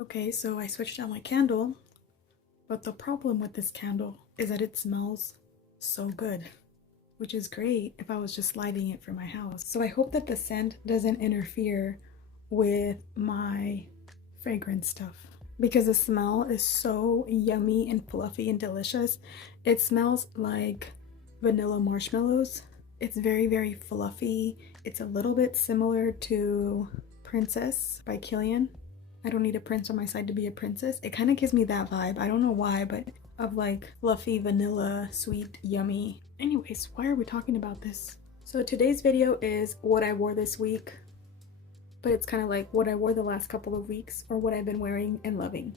Okay, so I switched out my candle, but the problem with this candle is that it smells so good, which is great if I was just lighting it for my house. So I hope that the scent doesn't interfere with my fragrance stuff because the smell is so yummy and fluffy and delicious. It smells like vanilla marshmallows. It's very, very fluffy. It's a little bit similar to Princess by Killian. I don't need a prince on my side to be a princess. It kind of gives me that vibe. I don't know why, but of like fluffy, vanilla, sweet, yummy. Anyways, why are we talking about this? So today's video is what I wore this week, but it's kind of like what I wore the last couple of weeks or what I've been wearing and loving.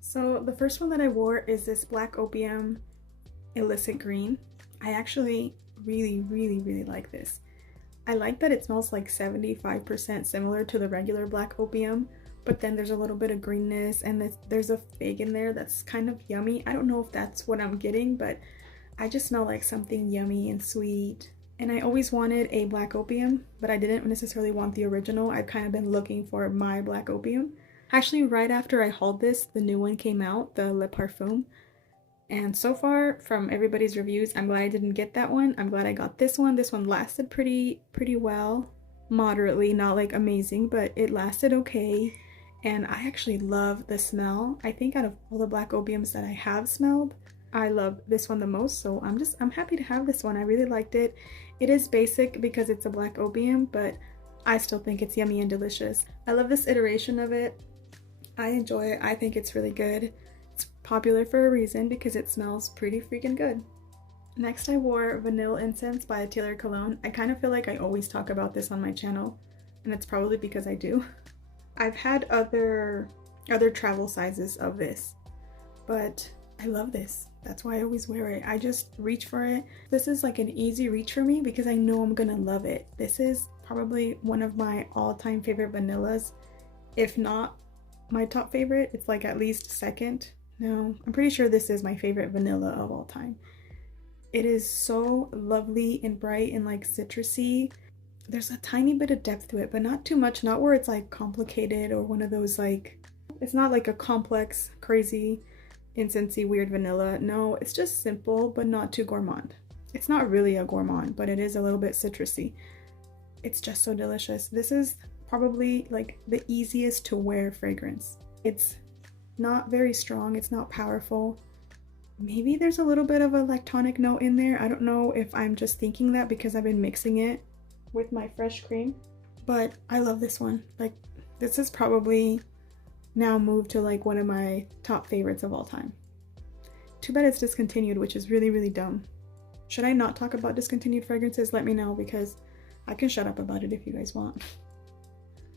So the first one that I wore is this Black Opium Illicit Green. I actually really like this. I like that it smells like 75% similar to the regular Black Opium, but then there's a little bit of greenness and there's a fig in there that's kind of yummy. I don't know if that's what I'm getting, but I just smell like something yummy and sweet. And I always wanted a Black Opium, but I didn't necessarily want the original. I've kind of been looking for my Black Opium. Actually, right after I hauled this, the new one came out, the Le Parfum. And so far, from everybody's reviews, I'm glad I didn't get that one. I'm glad I got this one. This one lasted pretty well. Moderately, not like amazing, but it lasted okay. And I actually love the smell. I think out of all the Black Opiums that I have smelled, I love this one the most. So I'm happy to have this one. I really liked it. It is basic because it's a Black Opium, but I still think it's yummy and delicious. I love this iteration of it. I enjoy it. I think it's really good. It's popular for a reason because it smells pretty freaking good. Next I wore Vanilla Incense by Taylor Cologne. I kind of feel like I always talk about this on my channel, and it's probably because I do. I've had other travel sizes of this, but I love this. That's why I always wear it. I just reach for it. This is like an easy reach for me because I know I'm gonna love it. This is probably one of my all-time favorite vanillas. If not my top favorite, it's like at least second. No, I'm pretty sure this is my favorite vanilla of all time. It is so lovely and bright and like citrusy. There's a tiny bit of depth to it, but not too much, not where it's like complicated or one of those like, it's not like a complex, crazy, incensey, weird vanilla. No, it's just simple, but not too gourmand. It's not really a gourmand, but it is a little bit citrusy. It's just so delicious. This is probably like the easiest to wear fragrance. It's not very strong, it's not powerful. Maybe there's a little bit of a lactonic note in there. I don't know if I'm just thinking that because I've been mixing it with my fresh cream, but I love this one. Like, this is probably now moved to like one of my top favorites of all time. Too bad it's discontinued, which is really dumb. Should I not talk about discontinued fragrances? Let me know because I can shut up about it if you guys want.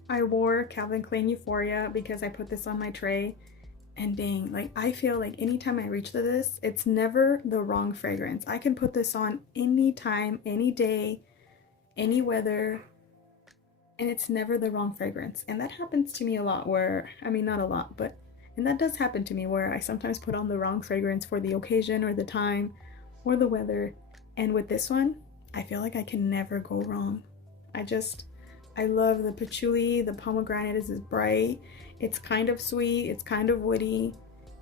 I wore Calvin Klein Euphoria because I put this on my tray. And dang, like I feel like anytime I reach to this, it's never the wrong fragrance. I can put this on anytime, any day, any weather, and it's never the wrong fragrance. And that happens to me a lot where, I mean, not a lot, but, and that does happen to me where I sometimes put on the wrong fragrance for the occasion or the time or the weather. And with this one, I feel like I can never go wrong. I love the patchouli, the pomegranate is bright. It's kind of sweet, it's kind of woody.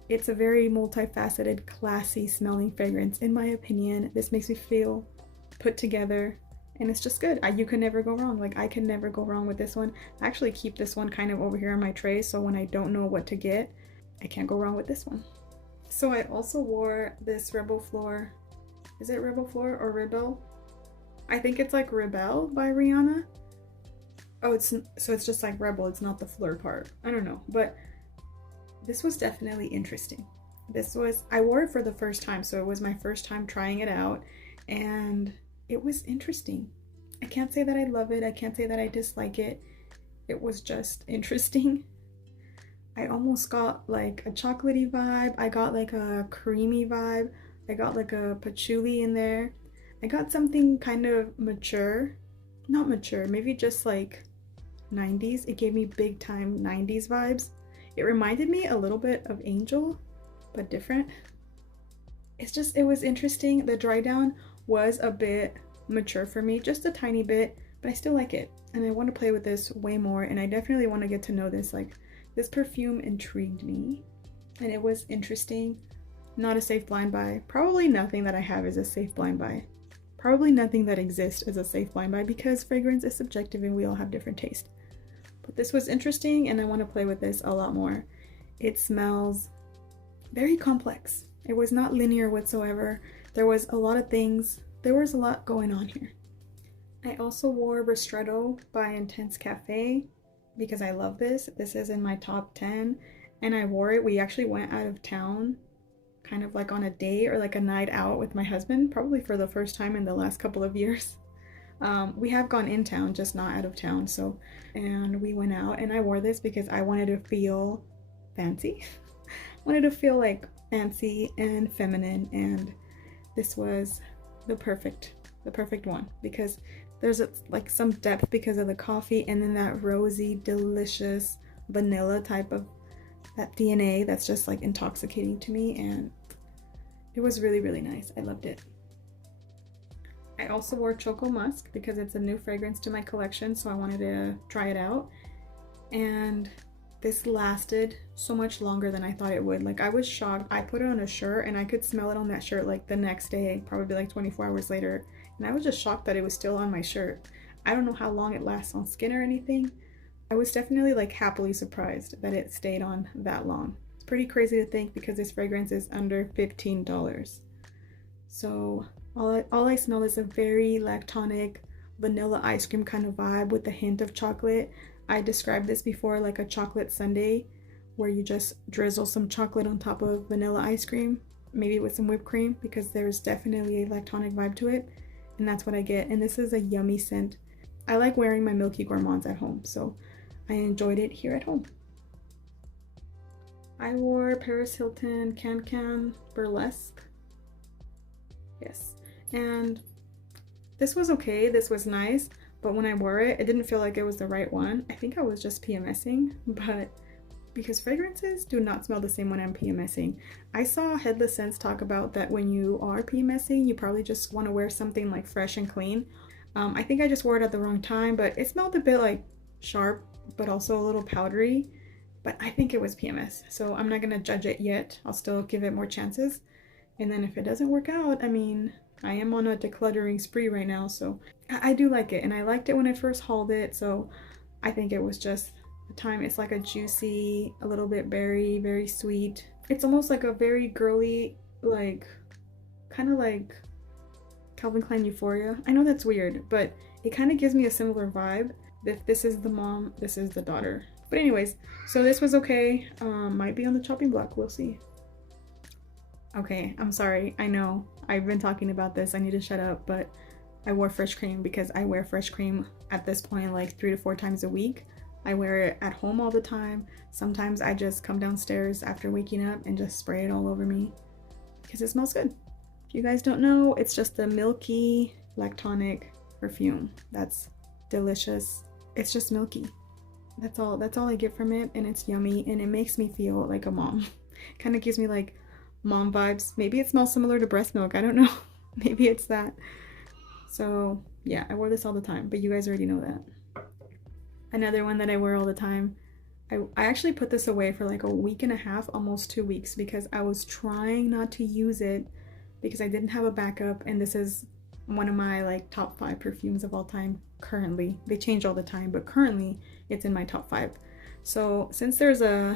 It's a very multifaceted, classy smelling fragrance, in my opinion. This makes me feel put together, and it's just good. You can never go wrong. Like, I can never go wrong with this one. I actually keep this one kind of over here on my tray, so when I don't know what to get, I can't go wrong with this one. So I also wore this Rebel Floor. Is it Rebel Floor or Rebel? I think it's like Rebel by Rihanna. Oh, so it's just like Rebel, it's not the fleur part. I don't know, but this was definitely interesting. I wore it for the first time, so it was my first time trying it out, and it was interesting. I can't say that I love it, I can't say that I dislike it. It was just interesting. I almost got like a chocolatey vibe, I got like a creamy vibe, I got like a patchouli in there. I got something kind of mature. Not mature, maybe just like 90s. It gave me big time 90s vibes. It reminded me a little bit of Angel, but different. It was interesting. The dry down was a bit mature for me, just a tiny bit, but I still like it. And I want to play with this way more, and I definitely want to get to know this like This perfume intrigued me and it was interesting. Not a safe blind buy. Probably nothing that I have is a safe blind buy. Probably nothing that exists is a safe blind buy because fragrance is subjective and we all have different taste. But this was interesting and I want to play with this a lot more. It smells very complex. It was not linear whatsoever. There was a lot of things. There was a lot going on here. I also wore Ristretto by Intense Cafe because I love this. This is in my top 10 and I wore it. We actually went out of town kind of like on a date or like a night out with my husband, probably for the first time in the last couple of years. We have gone in town, just not out of town. So, and we went out and I wore this because I wanted to feel fancy. Wanted to feel like fancy and feminine, and this was the perfect one because there's like some depth because of the coffee and then that rosy, delicious vanilla type of that DNA that's just like intoxicating to me, and it was really, really nice. I loved it. I also wore Choco Musk because it's a new fragrance to my collection, so I wanted to try it out. And this lasted so much longer than I thought it would. Like, I was shocked. I put it on a shirt and I could smell it on that shirt like the next day, probably like 24 hours later. And I was just shocked that it was still on my shirt. I don't know how long it lasts on skin or anything. I was definitely like happily surprised that it stayed on that long. It's pretty crazy to think because this fragrance is under $15. So all I smell is a very lactonic vanilla ice cream kind of vibe with a hint of chocolate. I described this before like a chocolate sundae where you just drizzle some chocolate on top of vanilla ice cream, maybe with some whipped cream, because there's definitely a lactonic vibe to it, and that's what I get. And this is a yummy scent. I like wearing my Milky Gourmands at home, so I enjoyed it here at home. I wore Paris Hilton Can Burlesque. Yes, and this was okay, this was nice, but when I wore it, it didn't feel like it was the right one. I think I was just PMSing, but because fragrances do not smell the same when I'm PMSing. I saw Headless Scents talk about that when you are PMSing, you probably just want to wear something like fresh and clean. I think I just wore it at the wrong time, but it smelled a bit like sharp, but also a little powdery. But I think it was PMS, so I'm not gonna judge it yet. I'll still give it more chances. And then if it doesn't work out, I mean, I am on a decluttering spree right now, so I do like it. And I liked it when I first hauled it, so I think it was just the time. It's like a juicy, a little bit berry, very sweet. It's almost like a very girly, like, kind of like Calvin Klein Euphoria. I know that's weird, but it kind of gives me a similar vibe. If this is the mom, this is the daughter. But anyways, so this was okay. Might be on the chopping block, we'll see. Okay, I'm sorry. I know I've been talking about this. I need to shut up, but I wore fresh cream because I wear fresh cream at this point like 3 to 4 times a week. I wear it at home all the time. Sometimes I just come downstairs after waking up and just spray it all over me because it smells good. If you guys don't know, it's just a milky lactonic perfume. That's delicious. It's just milky. That's all I get from it, and it's yummy and it makes me feel like a mom. Kind of gives me like mom vibes. Maybe it smells similar to breast milk. I don't know. Maybe it's that. So yeah, I wore this all the time, but you guys already know that. Another one that I wear all the time. I actually put this away for like a week and a half, almost 2 weeks, because I was trying not to use it because I didn't have a backup, and this is one of my like top 5 perfumes of all time currently. They change all the time, but currently it's in my top 5. So since there's a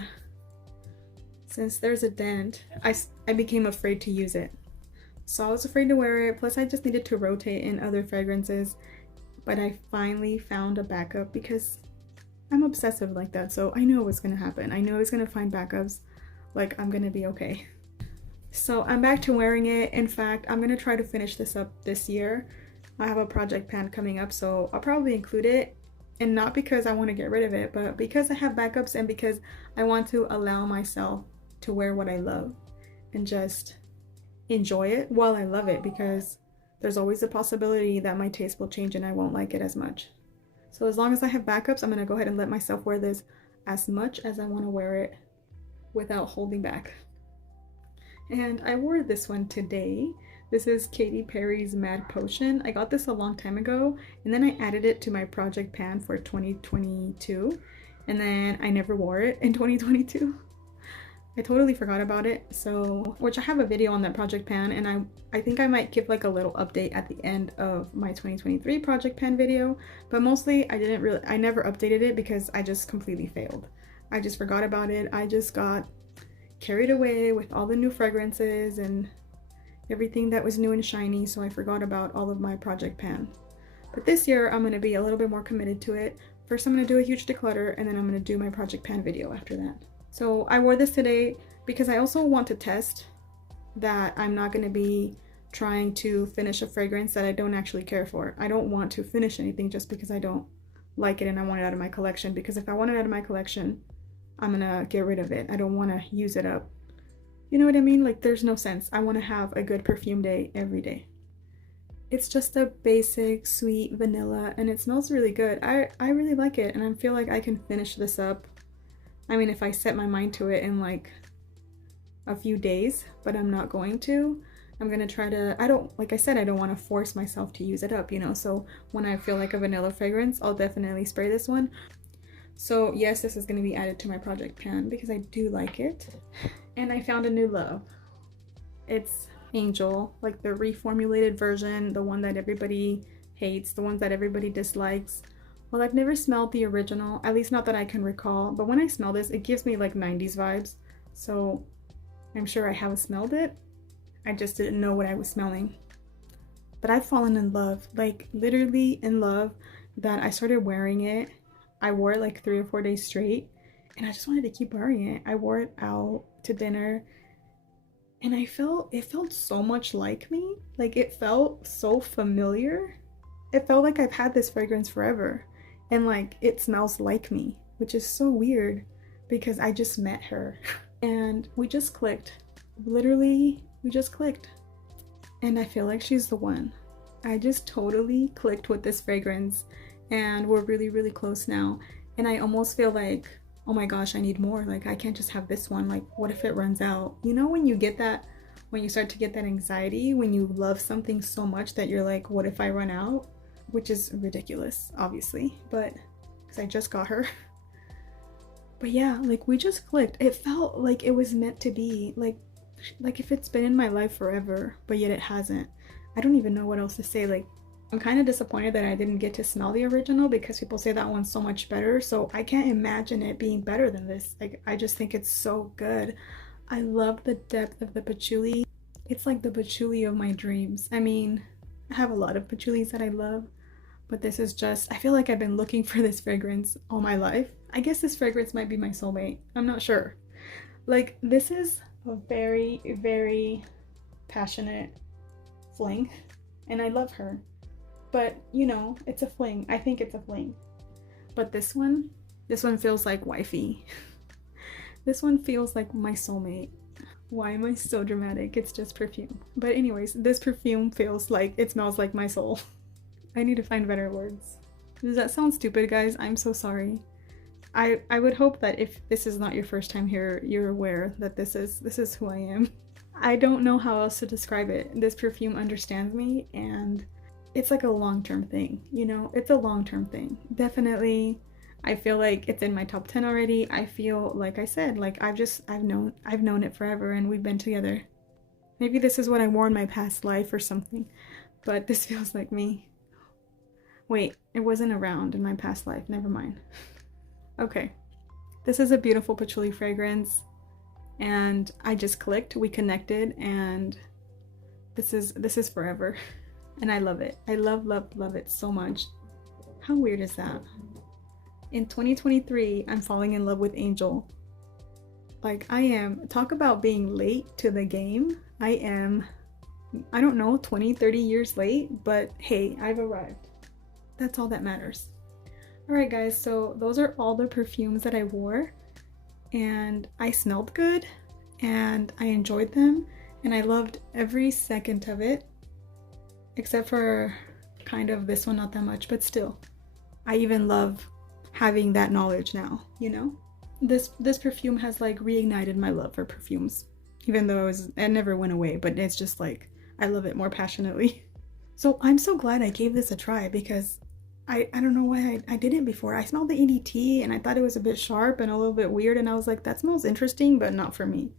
dent, I became afraid to use it. So I was afraid to wear it, plus I just needed to rotate in other fragrances. But I finally found a backup because I'm obsessive like that, so I knew it was gonna happen. I knew I was gonna find backups, like I'm gonna be okay. So I'm back to wearing it. In fact, I'm gonna try to finish this up this year. I have a project pan coming up, so I'll probably include it. And not because I want to get rid of it, but because I have backups and because I want to allow myself to wear what I love and just enjoy it while I love it, because there's always a possibility that my taste will change and I won't like it as much. So as long as I have backups, I'm gonna go ahead and let myself wear this as much as I want to wear it without holding back. And I wore this one today. This is Katy Perry's Mad Potion. I got this a long time ago, and then I added it to my project pan for 2022. and then I never wore it in 2022. I totally forgot about it. So, which I have a video on that project pan, and I think I might give like a little update at the end of my 2023 project pan video, but mostly I never updated it because I just completely failed. I just forgot about it. I just got carried away with all the new fragrances and everything that was new and shiny, so I forgot about all of my project pan. But this year I'm going to be a little bit more committed to it. First I'm going to do a huge declutter, and then I'm going to do my project pan video after that. So I wore this today because I also want to test that I'm not going to be trying to finish a fragrance that I don't actually care for. I don't want to finish anything just because I don't like it and I want it out of my collection, because if I want it out of my collection, I'm gonna get rid of it. I don't want to use it up. You know what I mean? Like, there's no sense. I want to have a good perfume day every day. It's just a basic sweet vanilla and it smells really good. I really like it, and I feel like I can finish this up. I mean, if I set my mind to it in like a few days, but I'm not going to. I'm gonna try to, like I said, I don't want to force myself to use it up, you know? So when I feel like a vanilla fragrance, I'll definitely spray this one. So yes, this is gonna be added to my project pan because I do like it. And I found a new love. It's Angel, like the reformulated version, the one that everybody hates, the ones that everybody dislikes. Well, I've never smelled the original, at least not that I can recall, but when I smell this, it gives me like 90s vibes. So I'm sure I have smelled it. I just didn't know what I was smelling. But I've fallen in love, like literally in love, that I started wearing it. I wore it like 3 or 4 days straight, and I just wanted to keep wearing it. I wore it out to dinner, and it felt so much like me. Like, it felt so familiar. It felt like I've had this fragrance forever. And like, it smells like me, which is so weird because I just met her and we just clicked. Literally, we just clicked. And I feel like she's the one. I just totally clicked with this fragrance, and we're really, really close now. And I almost feel like, oh my gosh, I need more. Like, I can't just have this one. Like, what if it runs out? You know, when you get that, when you start to get that anxiety, when you love something so much that you're like, what if I run out? Which is ridiculous, obviously, but because I just got her. But yeah, like, we just clicked. It felt like it was meant to be, like if it's been in my life forever, but yet it hasn't. I don't even know what else to say. Like, I'm kind of disappointed that I didn't get to smell the original because people say that one's so much better, so I can't imagine it being better than this. Like, I just think it's so good. I love the depth of the patchouli. It's like the patchouli of my dreams. I mean, I have a lot of patchoulis that I love, but this is just, I feel like I've been looking for this fragrance all my life. I guess this fragrance might be my soulmate. I'm not sure. Like, this is a very, very passionate fling, and I love her. But, you know, it's a fling. I think it's a fling. But this one feels like wifey. This one feels like my soulmate. Why am I so dramatic? It's just perfume. But anyways, this perfume feels like, it smells like my soul. I need to find better words. Does that sound stupid, guys? I'm so sorry. I would hope that if this is not your first time here, you're aware that this is who I am. I don't know how else to describe it. This perfume understands me, and it's like a long-term thing, you know? It's a long-term thing. Definitely, I feel like it's in my top 10 already. I feel, like I said, like I've known it forever, and we've been together. Maybe this is what I wore in my past life or something, but this feels like me. Wait, it wasn't around in my past life. Never mind. Okay, this is a beautiful patchouli fragrance, and I just clicked, we connected, and this is forever, and I love it. I love it so much. How weird is that? In 2023, I'm falling in love with Angel. Like, I am, talk about being late to the game. I am, I don't know, 20-30 years late, but hey, I've arrived. That's all that matters. Alright guys, so those are all the perfumes that I wore, and I smelled good, and I enjoyed them, and I loved every second of it, except for kind of this one, not that much, but still, I even love having that knowledge now, you know? This perfume has like reignited my love for perfumes, even though it never went away, but it's just like, I love it more passionately. So I'm so glad I gave this a try, because I don't know why I didn't before. I smelled the EDT and I thought it was a bit sharp and a little bit weird, and I was like, that smells interesting, but not for me.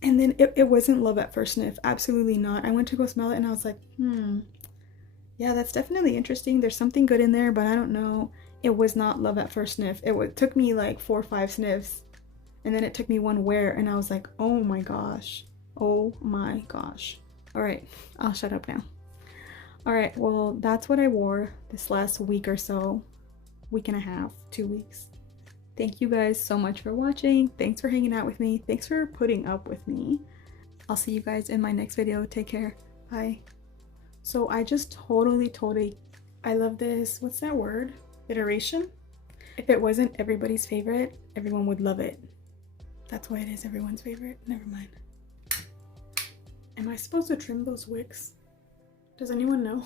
And then it wasn't love at first sniff. Absolutely not. I went to go smell it and I was like, yeah, that's definitely interesting. There's something good in there, but I don't know. It was not love at first sniff. It took me like 4 or 5 sniffs, and then it took me one wear, and I was like, oh my gosh. Oh my gosh. All right, I'll shut up now. All right, well, that's what I wore this last week or so. Week and a half, 2 weeks. Thank you guys so much for watching. Thanks for hanging out with me. Thanks for putting up with me. I'll see you guys in my next video. Take care. Bye. So I just totally, I love this. What's that word? Iteration? If it wasn't everybody's favorite, everyone would love it. That's why it is everyone's favorite. Never mind. Am I supposed to trim those wicks? Does anyone know?